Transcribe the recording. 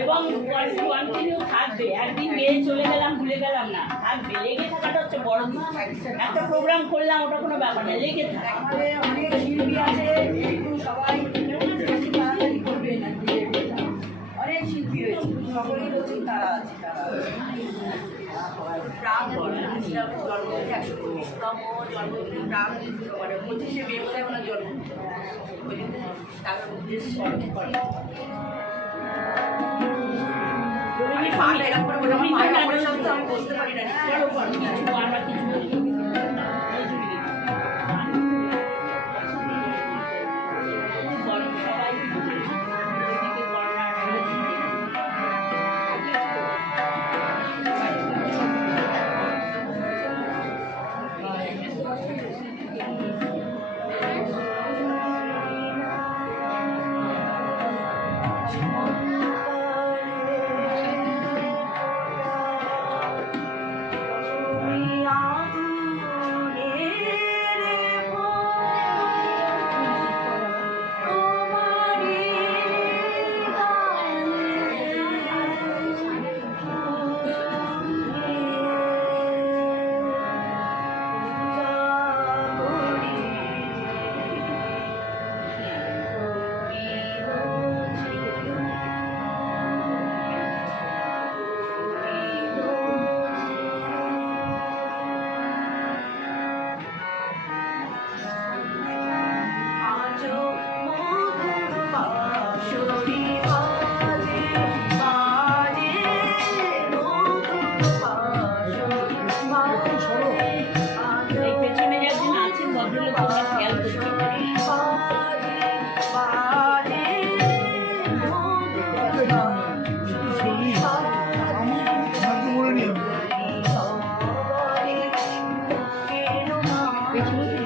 এবং কন্টিনিউ থাকবে। একদিন গিয়ে চলে গেলাম ভুলে গেলাম না। থাকবে। লেগে থাকাটা হচ্ছে বড় একটা প্রোগ্রাম করলাম ওটা কোনো ব্যাপার না লেগে থাকা। অনেক শিল্পী আছে সবাই অনেক শিল্পী রয়েছে সকলেই বলছেন তারা আছে তারা প্রাণ জন্ম একশো পঁচিশতম জন্মদিন প্রাণ মানে পঁচিশে মে বোধহয় ওনার জন্ম ওই জন্য তার উদ্দেশ্যে আমি পাটা এরকম করে আমি বলতে পারি না সবাই